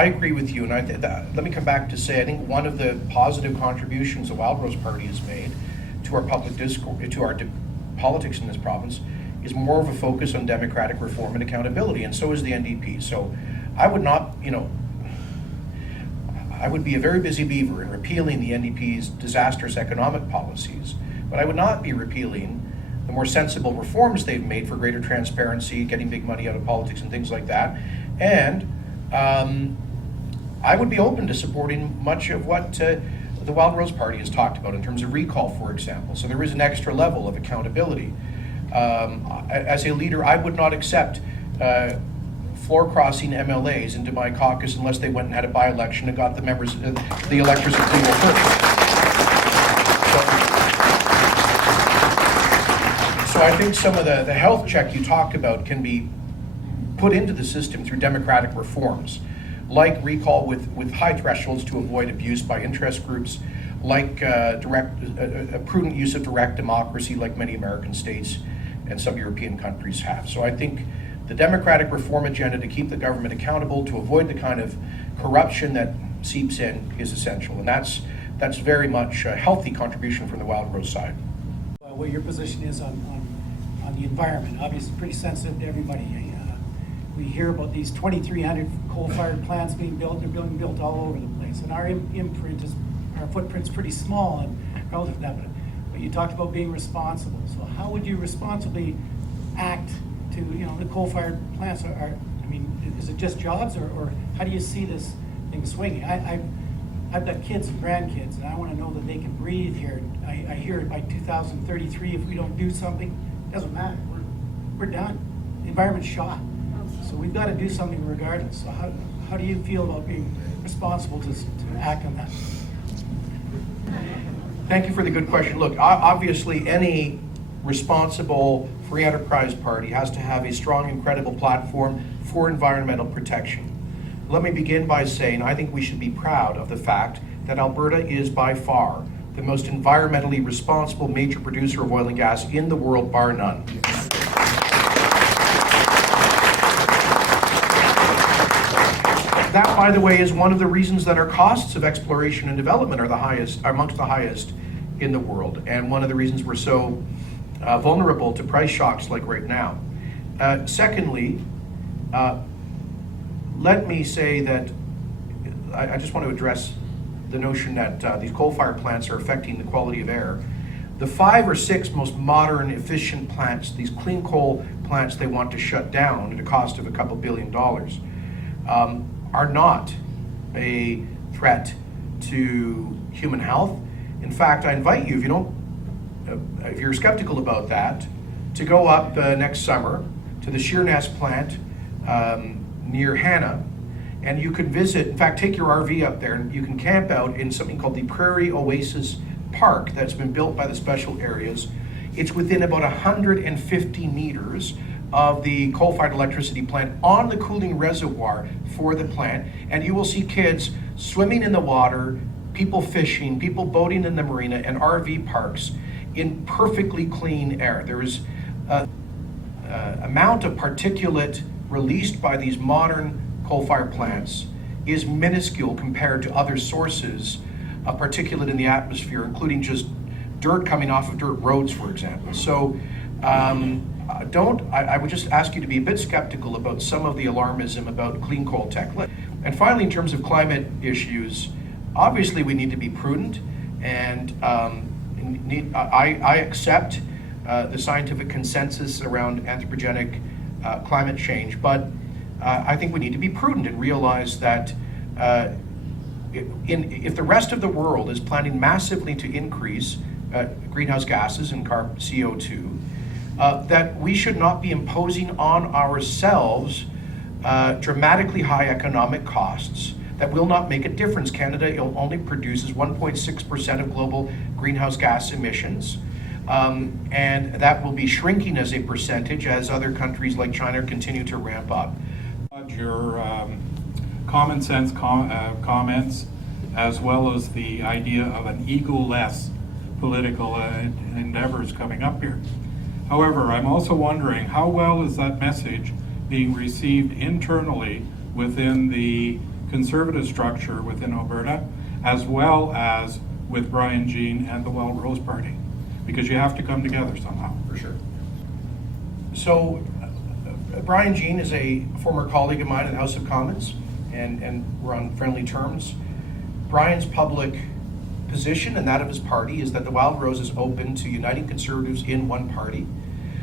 I agree with you, and let me come back to say I think one of the positive contributions the Wildrose Party has made to our public discourse, to our politics in this province, is more of a focus on democratic reform and accountability, and so is the NDP. So I would not, I would be a very busy beaver in repealing the NDP's disastrous economic policies, but I would not be repealing the more sensible reforms they've made for greater transparency, getting big money out of politics and things like that. And I would be open to supporting much of what the Wildrose Party has talked about in terms of recall, for example. So there is an extra level of accountability. As a leader, I would not accept floor-crossing MLAs into my caucus unless they went and had a by-election and got the members, the electors approval first. So I think some of the health check you talked about can be put into the system through democratic reforms, like recall with high thresholds to avoid abuse by interest groups, like a prudent use of direct democracy like many American states and some European countries have. So I think the democratic reform agenda to keep the government accountable, to avoid the kind of corruption that seeps in, is essential. And that's very much a healthy contribution from the Wildrose side. What your position is on the environment, obviously pretty sensitive to everybody. We hear about these 2,300 coal-fired plants being built. They're being built all over the place. And our footprint's pretty small and relative to that. But you talked about being responsible. So how would you responsibly act to, the coal-fired plants is it just jobs or how do you see this thing swinging? I've got kids and grandkids and I want to know that they can breathe here. I hear by 2033, if we don't do something, it doesn't matter. We're done. The environment's shot. So we've got to do something regardless. So how do you feel about being responsible to act on that? Thank you for the good question. Look, obviously any responsible free enterprise party has to have a strong and credible platform for environmental protection. Let me begin by saying I think we should be proud of the fact that Alberta is by far the most environmentally responsible major producer of oil and gas in the world, bar none. That, by the way, is one of the reasons that our costs of exploration and development are amongst the highest in the world, and one of the reasons we're so vulnerable to price shocks like right now. Secondly, let me say that I just want to address the notion that these coal-fired plants are affecting the quality of air. The 5 or 6 most modern, efficient plants, these clean coal plants they want to shut down at a cost of a couple $2 billion, are not a threat to human health. In fact, I invite you, if you're skeptical about that, to go up next summer to the Sheerness plant near Hannah, and you can visit, in fact, take your RV up there and you can camp out in something called the Prairie Oasis Park that's been built by the special areas. It's within about 150 meters of the coal-fired electricity plant on the cooling reservoir for the plant, and you will see kids swimming in the water, people fishing, people boating in the marina, and RV parks in perfectly clean air. There is amount of particulate released by these modern coal-fired plants is minuscule compared to other sources of particulate in the atmosphere, including just dirt coming off of dirt roads, for example. So I would just ask you to be a bit skeptical about some of the alarmism about clean coal tech. And finally, in terms of climate issues, obviously we need to be prudent, and I accept the scientific consensus around anthropogenic climate change, but I think we need to be prudent and realize that if the rest of the world is planning massively to increase greenhouse gases and CO2, that we should not be imposing on ourselves dramatically high economic costs that will not make a difference. Canada only produces 1.6% of global greenhouse gas emissions, and that will be shrinking as a percentage as other countries like China continue to ramp up. Your common sense comments, as well as the idea of an ego-less political endeavors coming up here. However, I'm also wondering how well is that message being received internally within the conservative structure within Alberta, as well as with Brian Jean and the Wildrose Party, because you have to come together somehow. For sure. So, Brian Jean is a former colleague of mine in the House of Commons, and we're on friendly terms. Brian's public position and that of his party is that the Wildrose is open to uniting Conservatives in one party,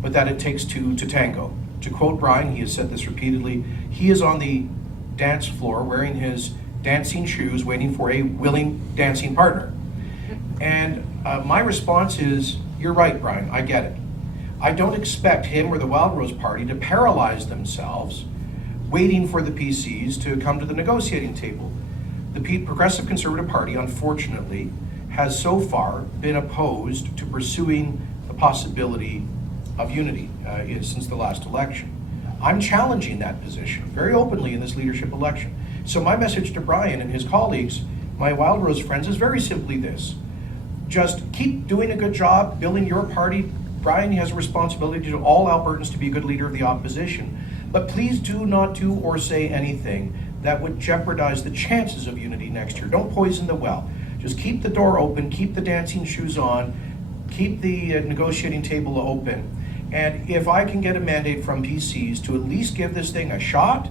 but that it takes two to tango. To quote Brian, he has said this repeatedly, he is on the dance floor wearing his dancing shoes, waiting for a willing dancing partner. And my response is, you're right, Brian, I get it. I don't expect him or the Wildrose Party to paralyze themselves waiting for the PCs to come to the negotiating table. The Progressive Conservative Party, unfortunately, has so far been opposed to pursuing the possibility of unity since the last election. I'm challenging that position very openly in this leadership election. So my message to Brian and his colleagues, my Wildrose friends, is very simply this. Just keep doing a good job building your party. Brian has a responsibility to all Albertans to be a good leader of the opposition. But please do not do or say anything that would jeopardize the chances of unity next year. Don't poison the well. Just keep the door open, keep the dancing shoes on, keep the negotiating table open. And if I can get a mandate from PCs to at least give this thing a shot,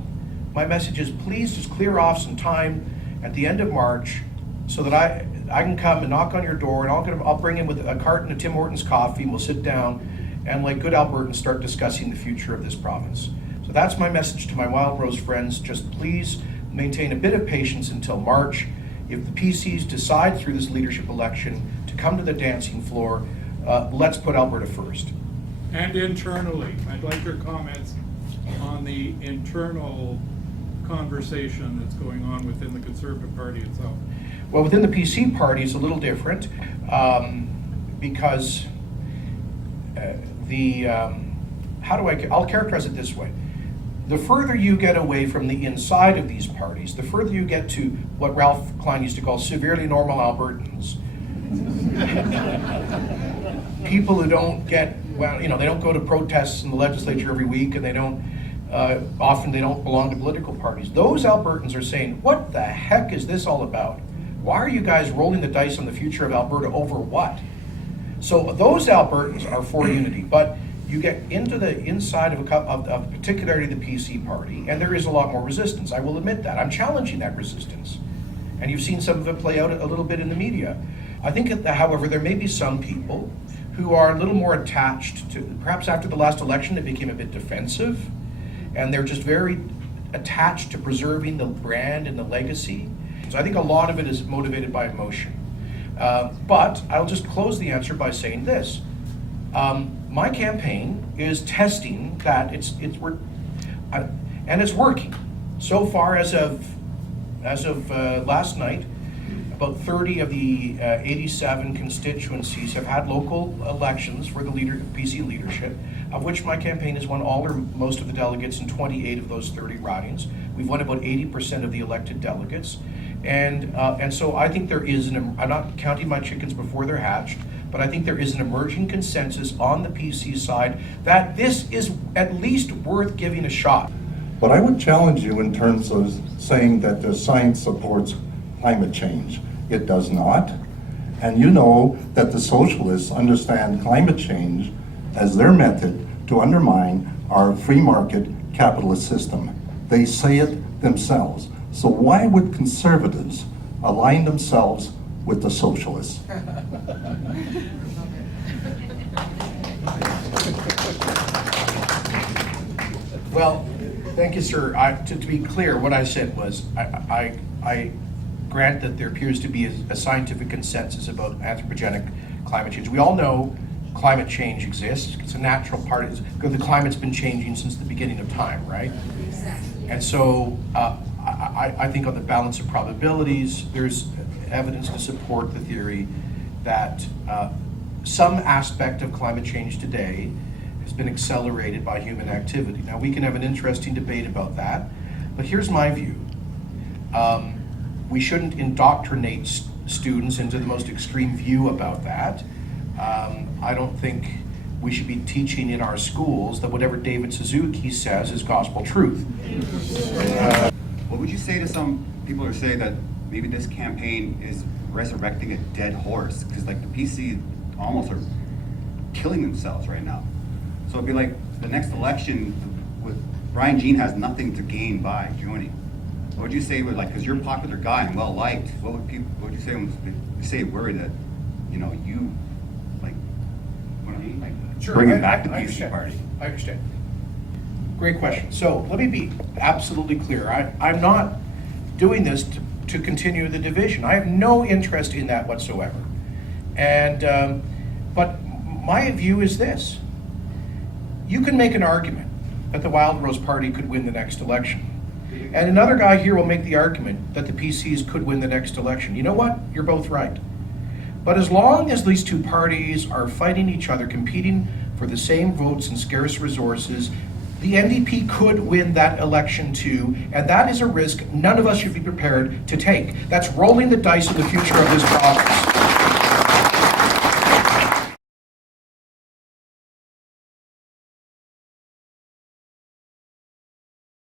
my message is please just clear off some time at the end of March so that I can come and knock on your door, and I'll bring in with a carton of Tim Hortons coffee, and we'll sit down and like good Albertans start discussing the future of this province. So that's my message to my Wildrose friends. Just please maintain a bit of patience until March. If the PCs decide through this leadership election to come to the dancing floor, let's put Alberta first. And internally, I'd like your comments on the internal conversation that's going on within the Conservative Party itself. Well, within the PC party, it's a little different because I'll characterize it this way. The further you get away from the inside of these parties, the further you get to what Ralph Klein used to call severely normal Albertans. People who don't get, well, they don't go to protests in the legislature every week, and they don't, often they don't belong to political parties. Those Albertans are saying, what the heck is this all about? Why are you guys rolling the dice on the future of Alberta over what? So those Albertans are for unity, but you get into the inside of particularly the PC party, and there is a lot more resistance. I will admit that. I'm challenging that resistance. And you've seen some of it play out a little bit in the media. I think, however, there may be some people who are a little more attached to, perhaps after the last election, it became a bit defensive, and they're just very attached to preserving the brand and the legacy. So I think a lot of it is motivated by emotion. But I'll just close the answer by saying this. My campaign is testing that and it's working. So far, as of last night, about 30 of the 87 constituencies have had local elections for the PC leadership, of which my campaign has won all or most of the delegates in 28 of those 30 ridings. We've won about 80% of the elected delegates. And so I think there is I'm not counting my chickens before they're hatched, but I think there is an emerging consensus on the PC side that this is at least worth giving a shot. But I would challenge you in terms of saying that the science supports climate change. It does not. And you know that the socialists understand climate change as their method to undermine our free market capitalist system. They say it themselves. So why would conservatives align themselves with the socialists? Well, thank you, sir. To be clear, what I said was I grant that there appears to be a scientific consensus about anthropogenic climate change. We all know climate change exists. It's a natural part. Because the climate's been changing since the beginning of time, right? And so I think on the balance of probabilities, there's evidence to support the theory that some aspect of climate change today has been accelerated by human activity. Now, we can have an interesting debate about that, but here's my view. We shouldn't indoctrinate students into the most extreme view about that. I don't think we should be teaching in our schools that whatever David Suzuki says is gospel truth. What would you say to some people are saying that maybe this campaign is resurrecting a dead horse, because like the PC almost are killing themselves right now. So it'd be like the next election, with Brian Jean has nothing to gain by joining. What would you say with, like, because you're a popular guy and well liked, what would you say when they say worried that, you know, you, like, what I mean, like, Sure, bringing back the I PC understand. party? I understand. Great question. So let me be absolutely clear. I'm not doing this to continue the division. I have no interest in that whatsoever. And, but my view is this. You can make an argument that the Wildrose Party could win the next election. And another guy here will make the argument that the PCs could win the next election. You know what? You're both right. But as long as these two parties are fighting each other, competing for the same votes and scarce resources, the NDP could win that election too, and that is a risk none of us should be prepared to take. That's rolling the dice of the future of this province.